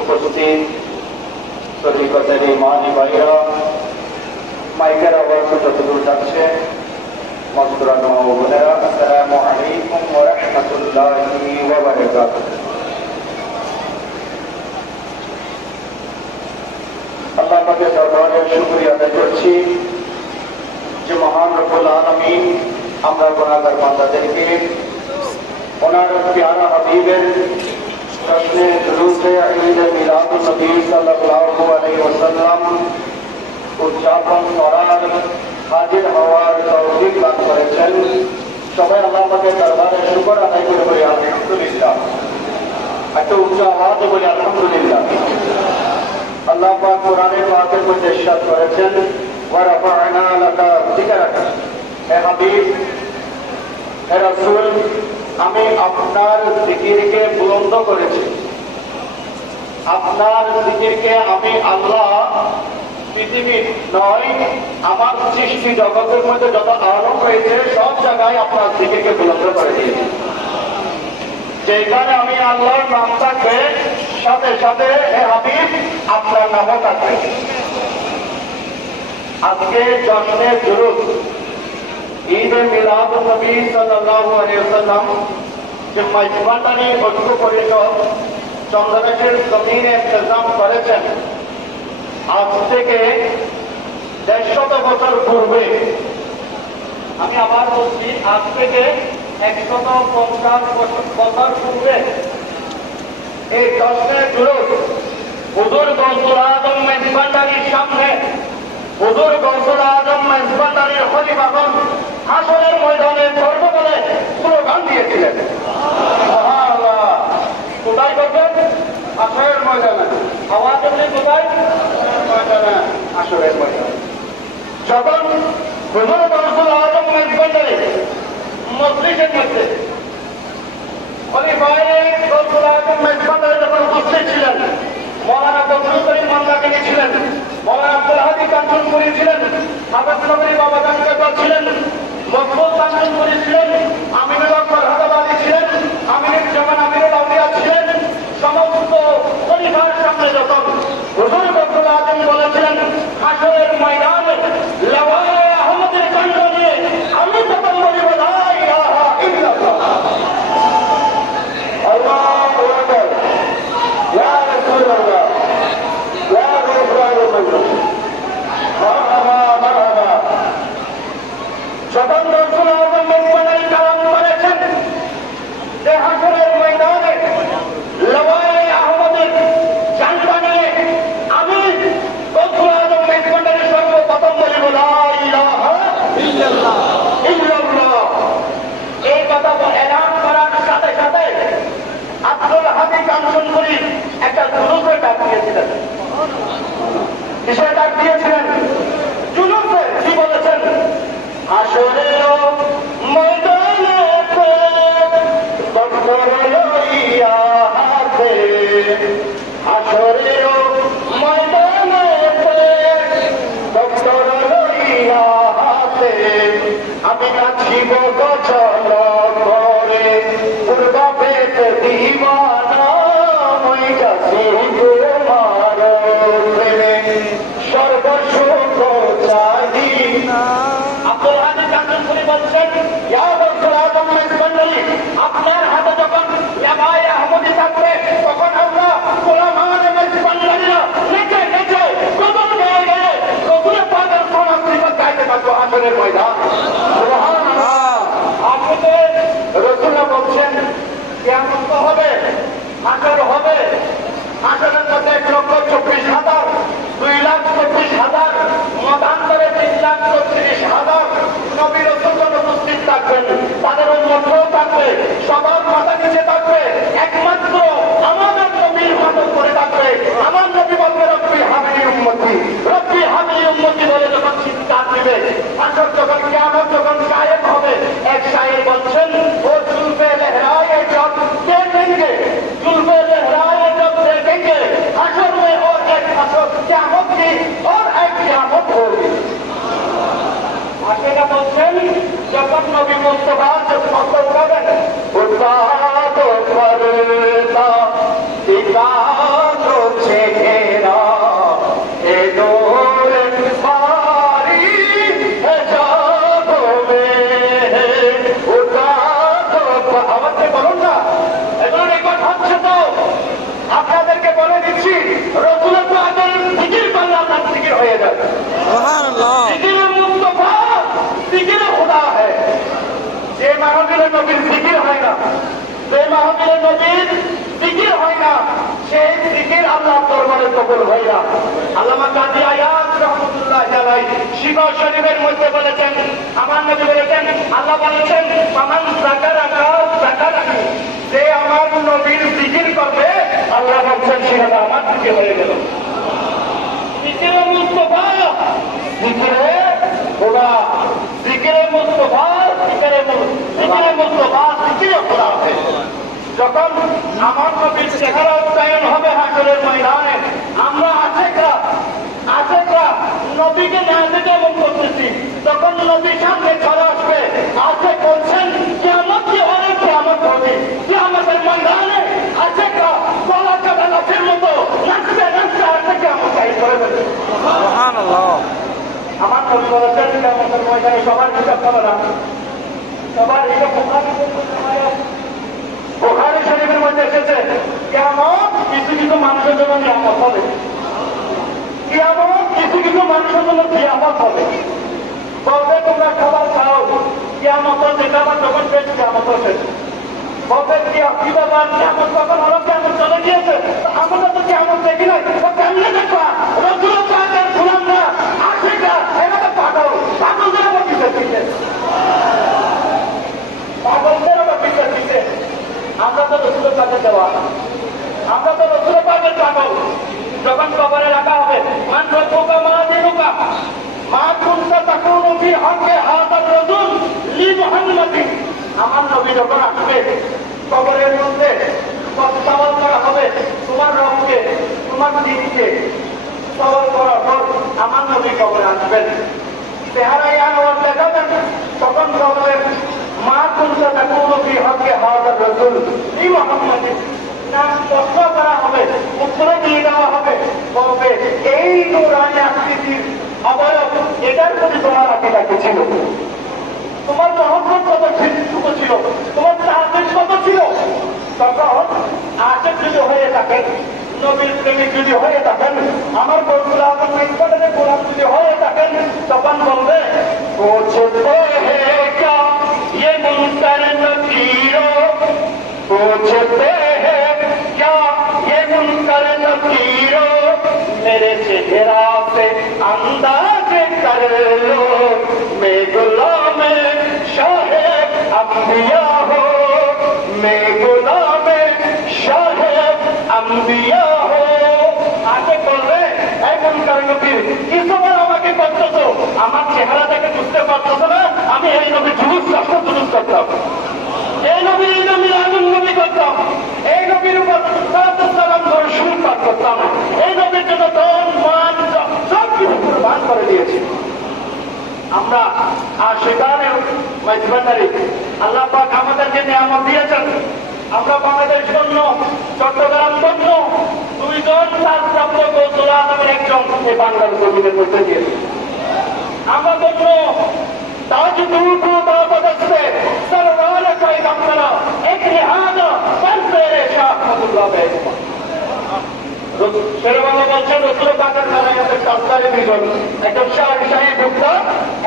উপস্থিত তরিকতের ইমানি ভাইরা, মাইকের আওয়াজ যতদূর যাচ্ছে, মজদুরানো বোনেরা, আসসালামু আলাইকুম ওয়া রাহমাতুল্লাহি ওয়া বারাকাতুহু। আল্লাহ পাকের দরবারে শুকরিয়া আদায় করছি যে মহান রব্বুল আলামিন আমরা গুনাহগার বান্দাদেরকে ওনার প্যারা হাবিবের জশ্নে জুলুসে ঈদ মিলাদুন নবী সাল্লাল্লাহু আলাইহি ওয়াসাল্লাম উদযাপন করার হাজির হওয়ার তৌফিক দান করেছেন। সবাই আল্লাহ পাকের দরবারে শুকর আদায় করে বলি আলহামদুলিল্লাহ। একটা উচ্চ আওয়াজে বলি আলহামদুলিল্লাহ। আল্লাহ পাক কোরআনে পাকের মধ্যে ইরশাদ করেছেন, ওয়া রাফা'না লাকা যিকরাক, হে হাবিব, হে রাসূল, আমি আপনার জিকিরকে বুলন্দ করেছি। আপনার জিকিরকে আমি আল্লাহ পৃথিবীর নয়, আমার সৃষ্টি জগতের মধ্যে যত আরম্ভ হয়েছে সব জায়গায় আপনার জিকিরকে বুলন্দ করে দিয়েছি। যেখানে আমি আল্লাহর নাম থাকবে, সাথে সাথে হে হাবিব আপনার নামও থাকবে। আজকে জশ্নে জুলুস ঈদে মিলাদুন নবী সাল্লাল্লাহু আলাইহি ওয়াসাল্লাম যে মাইজবান্ডারি ঐক্য পরিষদ চন্দ্রদেশের জমিনে ইন্তজাম করেছেন, আজ থেকে 150 বছর পূর্বে, আমি আবার বলছি, আজ থেকে 150 বছর পূর্বে এই জশ্নে জুলুস হুজুর গৌসুল আজম মেজবান্ডারির সামনে হুজুর গৌসুল আজম মেজবান্ডারির খলিফাগণ হাসরের ময়দানে করবো বলে স্লোগান দিয়েছিলেন। সুবহানাল্লাহ। কোথায় করবেন? হাসরের ময়দানে। আওয়াজ আপনি কোথায়? ময়দানে, হাসরের ময়দানে। যখন হুজুর গৌসুল আজম মেজবান্ডারি মজলিসের মধ্যে খলিফায়ে গৌসুল আজম মেজবান্ডারি যখন উপস্থিত ছিলেন, মৌলানা বদরুল করিম মান্দাকিনী ছিলেন, মৌলানা আব্দুল হাদী কাঞ্চনপুরী ছিলেন, হাফেজ নবী বাবা জানকাতা ছিলেন, মকবুল কাঞ্চনপুরী ছিলেন, আমিনুল হক ফরহাদাবাদী ছিলেন, আমিনুল জামান আমিনুল আউলিয়া ছিলেন। সমস্ত খলিফার সামনে যখন হুজুর গৌসুল আজম বলেছিলেন হাসরের ময়দানে লাওয়ায়ে আহমদের কণ্ঠ নিয়ে আমি তখন বলিব লা ইলাহা ইল্লাল্লাহ, আল্লাহু আকবার, ইয়া রাসূলুল্লাহ, ইয়া রাসূলুল্লাহ, মারহাবা মারহাবা। যখন গৌসুল আজম মেজবান্ডারি কালাম করেছেন যে হাসরের ময়দানে লাওয়ায়ে আহমদের জানটা নিয়ে আমি গৌসুল আজম মেজবান্ডারি সর্বপ্রথম বলিব লা ইলাহা ইল্লাল্লাহ ইল্লাল্লাহ, এই কথা এলান করার সাথে সাথে আব্দুল হাদী কাঞ্চনপুরী একটা জুলুসের ডাক দিয়েছিলেন। কিসের ডাক দিয়েছিলেন? জুলুসে। কি বলেছেন? হাসরের ময়দানেতে বক্তর লইয়া হাতে, হাসরের ময়দানেতে বক্তর লইয়া হাতে, আমি নাচিব গজল করে পূর্ব পেট দিওয়ানা, মই যাচ্ছি তোমার প্রেমে সর্বসুখ চাহি না। আব্দুল হাদী কাঞ্চনপুরী বলছেন, ইয়া গৌসুল আজম মেজবান্ডারি, আপনার হাতে যখন লাওয়ায়ে আহমদি থাকবে তখন আমরা গোলামানে মেজবান্ডারিরা নেচে নেচে গজল গেয়ে গেয়ে গজলে পাকের সোনার সিফাত গাইতে থাকবো হাসরের ময়দান। সুবহানাল্লাহ। আপনাদের রাসূলুল্লাহ বলছেন কিয়ামত তো হবে, হাসর হবে। হাসরের মধ্যে 1,24,000, 2,24,000, মতান্তরে 3,36,000 নবী রাসূলগণ উপস্থিত থাকবেন। তাদের উম্মতও থাকবে, সবার মাথা নিচে থাকবে, একমাত্র আমাদের নবীর মাথা করে থাকবে। আমার নবী বলবে রব্বি হাবিলি উম্মতি, রব্বি হাবিলি উম্মতি বলে যখন চিৎকার দিবে, হাসর যখন কিয়ামত যখন কায়েম হবে, এক শায়ের বলছেন, ও जुल्फे लहराए जब के देंगे, जुल्फे लहराए जब देखेंगे মাহফিলে নবীর জিকির হয় না, সেই জিকির আল্লাহ দরবারে কবুল হয় না। আল্লামা কাজী আয়াত রহমাতুল্লাহ আলাইহি শিফা শরীফের মধ্যে বলেছেন, আমার নবী বলেছেন, আল্লাহ বলেছেন, ফামান যাকারাকা যাকারানি, যে আমার নবীর জিকির করবে আল্লাহ বলছেন সেটা আমার দিকে হয়ে গেল। জিকিরে মুস্তাফা, জিকিরে খোদা, জিকিরে মুস্তাফা, জিকিরে মুস্তাফা, জিকিরে খোদা হবে। যখন আমার নবীর চেহারা উত্তায়ন হবে হাসরের ময়দানে, আমরা আশেকরা নবীকে না দেখে এমন করতেছি, তখন নবীর সামনে চলে আসবে, আসে বলছেন কিয়ামত কি হবে, কিয়ামত হবে, কিয়ামতের ময়দানে আশেকরা গলা কাটা লাঠের মতো নাচতে নাচতে আসে কিয়ামত কায়েম করে ফেলবে। সুবহানাল্লাহ। আমার নবী বলেছেন কিয়ামতের ময়দানে সবার হিসাব হবে না, সবার হিসাব বুখারী শরীফের মধ্যে এসেছে, কিয়ামত কিছু কিছু মানুষের জন্য নিয়ামত হবে, কিয়ামত কিছু কিছু মানুষের জন্য কিয়ামত হবে। বলবে তোমরা খাবার খাও, কিয়ামত যেটা আবার যখন শেষ কিয়ামত শেষ। বলবে কি ব্যাপার, কিয়ামত কখন হলো, কিয়ামত চলে গিয়েছে, আমরা তো কিয়ামত দেখি নাই, কেমনে দেখবা? রসুল পাকের গোলামরা আশিকরা এভাবে পাগল, পাগলদের আবার বিচার দিচ্ছে, পাগলদের আবার বিচার দিচ্ছে। আমরা তো রসুল পাকের দেওয়া, আমরা তো রসুল পাকের পাগল। যখন কবরে রাখা হবে, মান রব্বুকা মা দীনুকা মা কুনতা তাকুনু ফি হক্কে হাযার রাজুল লি মুহাম্মাদিন, আমার নবী যখন আসবে কবরের মধ্যে সওয়াল করা হবে, তোমার রবকে, তোমার দ্বীনকে সওয়াল করার পর আমার নবী কবরে আসবেন, চেহারায় আনোয়ার দেখাবেন, তখন বলবেন মা কুনতা তাকুনু ফি হক্কে হাযার রাজুল লি মুহাম্মাদিন, প্রশ্ন করা হবে, উত্তরে দিয়ে দেওয়া হবে, বলবে এই নূরানি আকৃতির অবয়ব, এটার প্রতি তোমার আকিদা কি ছিল, তোমার মহব্বত কত ছিল, তোমার তাআজ্জুব কত ছিল। তখন আশিক যদি হয়ে থাকেন, নবীর প্রেমিক যদি হয়ে থাকেন, আমার গৌসুল আজম ইসলামের গোলাম যদি হয়ে থাকেন, তখন বলবে पूछते हैं क्या ये मुनकर नकीरो, पूछते हैं क्या ये मुनकर नकीरो, मेरे चेहरा से अंदाज कर लो, मैं गुलाम शाहे अंबिया हो, मैं गुलाम शाहे अंबिया हो। आगे বলবে এই মুনকার নবীর কি খবর, আমাকে করতেছো, আমার চেহারা দেখে বুঝতে পারতেছো না আমি এই নবীর জুলুস করতাম, এই নবীর মিলাদুন নবী করতাম, এই নবীর উপর সালাম দরুদ পাঠ করতাম, এই নবীর জন্য ধন মান সব কিছু কুরবান করে দিয়েছি। আমরা আশিকানের মেজবান্ডারি, আল্লাহ পাক আমাদেরকে নিয়ামত দিয়েছেন। আমরা বাংলাদেশ জন্য, চট্টগ্রাম জন্য দুইজন প্রাপ্ত গৌসুল আজমের একজন এই বাংলার জমিনের মধ্যে দিয়েছে। আমরা জন্য ताज दूर को दावदस्ते सरवार कोई गमना एक लिहाजा पर तेरे शाह अब्दुल्लाह बेगम শেরবাংলা বলছেন রসুল পাকের নারায়ণের সরকারি দুজন, একজন শাহী ভুক্তা,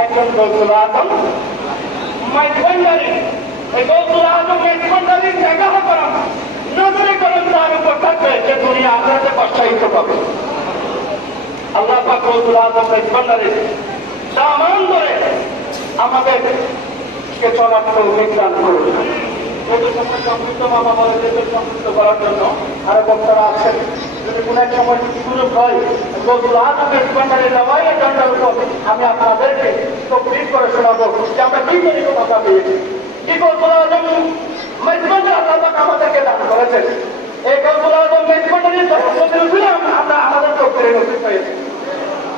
একজন গৌসুল আজম মেজবান্ডারি। এই গৌসুল আজম মেজবান্ডারির জায়গা করেন, নজরে করেন তার উপর থাকবে যে দুনিয়া আখেরাতে প্রত্যাশিত পাবে। আল্লাহ পাক গৌসুল আজম মেজবান্ডারি দামান ধরে আমাদেরকে চলার তৌফিক দান করুন। এদের সঙ্গে সম্পৃক্ত মামা বলেদের সম্পৃক্ত করার জন্য আরো বক্তারা আছেন, যদি কোন এক সময় সুযোগ হয় গৌসুল আজমের মেজবান্ডারি দেওয়াই এজেন্ডার উপর আমি আপনাদেরকে তকরির করে শোনাবো যে আমরা কি করি কথা পেয়েছি, কি গৌসুল আজম মেজবান্ডারি আল্লাহ পাক আমাদেরকে দান করেছেন। এই গৌসুল আজম মেজবান্ডারি ছিলাম আমরা আমাদের তকরির নসিব হয়েছে।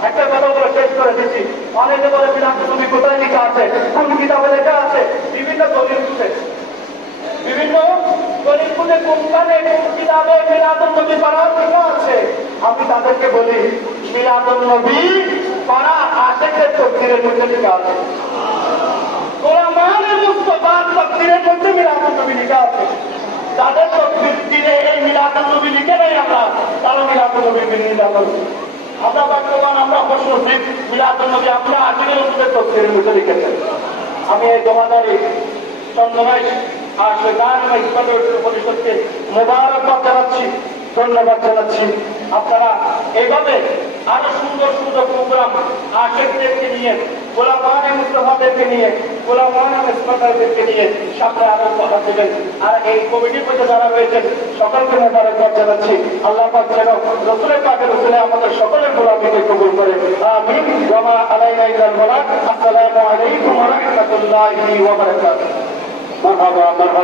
একটা কথা বলে শেষ করে দিচ্ছি, অনেকে বলে মিলাদ নবী কোথায় লেখা আছে, কোন কিতাবে লেখা আছে, বিভিন্ন দলিল খুঁজে, বিভিন্ন দলিল খুঁজে কোনখানে কোন কিতাবে মিলাদ নবী পড়া লেখা আছে। আমি তাদেরকে বলি মিলাদ নবী পড়া আশিকের তকদিরের মধ্যে লেখা আছে, কোরআনের মুস্তাফার তকদিরের মধ্যে মিলাদ নবী লেখা আছে। তাদের তকদিরে এই মিলাদ নবী লিখে নেই আমরা, তারা মিলাদ নবী বিনিয়োগ করছি। আমরা বর্তমান আমরা খুশনসিব মিলাদুন নবী আমরা আশিকের উপরে তফসিরের মধ্যে লিখেছেন। আমি এই 2024 চন্দ্রমাস আর শয়তান ইসলামের পরিষদকে মোবারকবাদ জানাচ্ছি, ধন্যবাদ জানাচ্ছি। আপনারা এইভাবে আরো সুন্দর সুন্দর প্রোগ্রাম আশেকদেরকে নিয়ে, গোলাপানে মুস্তফাদেরকে নিয়ে, গোলাপানে মুস্তফাদেরকে নিয়ে সামনে আরো কথা দেবেন। আর এই কমিটির মধ্যে যারা রয়েছেন সকলকে মোবারকবাদ জানাচ্ছি। আল্লাহ পাক যেন রসুলের পাকে রসুলে আমাদের সকলের গোলামীকে কবুল করে। আমিন। ওয়া মা আলাইনা ইল্লাল বালাগ। আসসালামু আলাইকুম ওয়া রাহমাতুল্লাহি ওয়া বারাকাতুহু। মারহাবা মারহাবা।